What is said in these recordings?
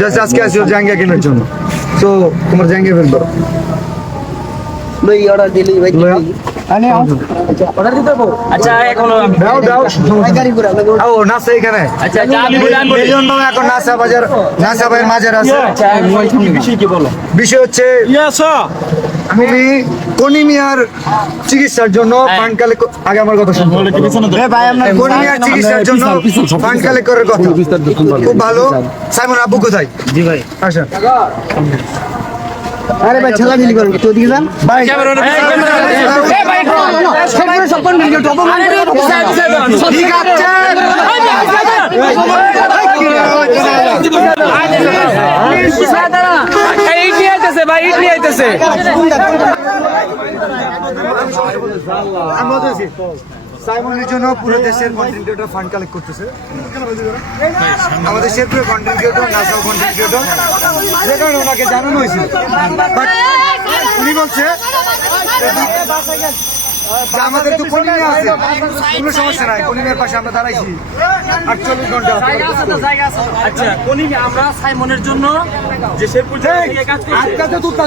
Just আজকে আসিও জাঙ্গা কেনার জন্য। তো তোমার জাঙ্গা ফেলবো ভাই অর্ডার দিলি ভাই আনে অর্ডার দিতে পারবো আচ্ছা এখন দাও দাও গাড়ি করে ও নাসা এখানে আচ্ছা আমি বলি মিলিয়ন বাবা এখন নাসা বাজার নাসা ভাইয়ের মাজার আছে। আচ্ছা মোবাইল ফোন বিষয় কি বলো বিষয় হচ্ছে তুমি কনিমিয়ার চিকিৎসার জন্য ফান্ড কালেক্ট আগে আমার কথা শুনুন ভাই আমরা কনিমিয়ার চিকিৎসার জন্য ফান্ড কালেক্ট করার কথা খুব ভালো। সাইমন আব্বু কোথায়? জি ভাই আসেন। আরে ভাই ছেলা দিলি করেন তো দিকে যান ভাই সবাই সব কোন ভিডিও টপ ঠিক আছে সাইমনের জন্য পুরো দেশের কন্টেন্ট ক্রিয়েটর ফান্ড কালেক্ট করতেছে। আমাদের শেরপুরের কন্টেন্ট ক্রিয়েটর নাসাও কন্টেন্ট ক্রিয়েটর যে কারণে ওনাকে জানানো হয়েছিল বাট উনি বলছে যে আমাদের তো কলিমিয়া আছে কোনো সমস্যা নাই, কলিমিয়ার পাশে আমরা দাঁড়াইছি 48 ঘন্টা। আচ্ছা কোনিমি আমরা সাইমনের জন্য যে শেরপুর থেকে কাজ করছি আজকে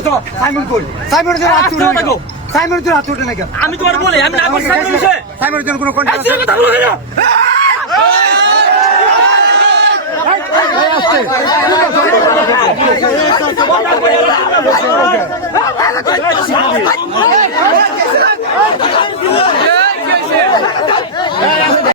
তো সাইমন কই সাইমনের জন্য হাত উঠে নাকি সাইমনের জন্য হাত উঠে নাকি আমি তোমার বলি আমি না করছি সাইমনের বিষয়ে সাইমনের জন্য কোনো কন্টেন্ট আছে? কথা বলো না আস্তে